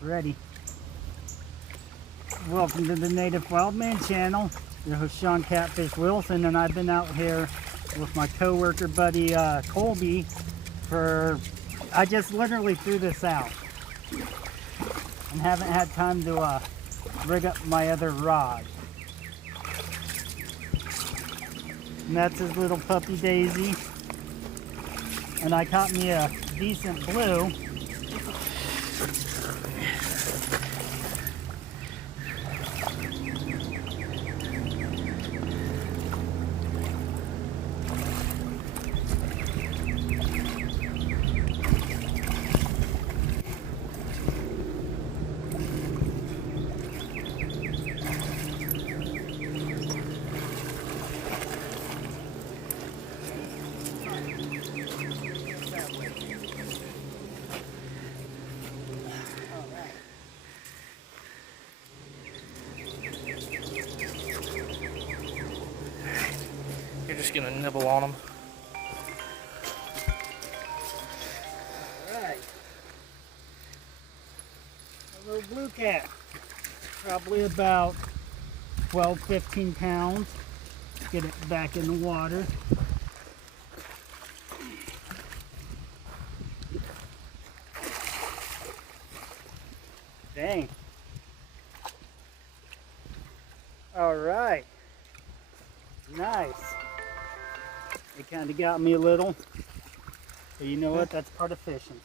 Ready. Welcome to the Native Wildman channel. Your host Sean Catfish Wilson, and I've been out here with my co-worker buddy Colby I just literally threw this out and haven't had time to rig up my other rod. And that's his little puppy Daisy. And I caught me a decent blue. You're just gonna nibble on them. Alright. A little blue cat. Probably about 12-15 pounds. Get it back in the water. Dang. Alright. Nice. It kind of got me a little. But you know what? That's part of fishing.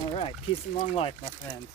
Alright. Peace and long life, my friends.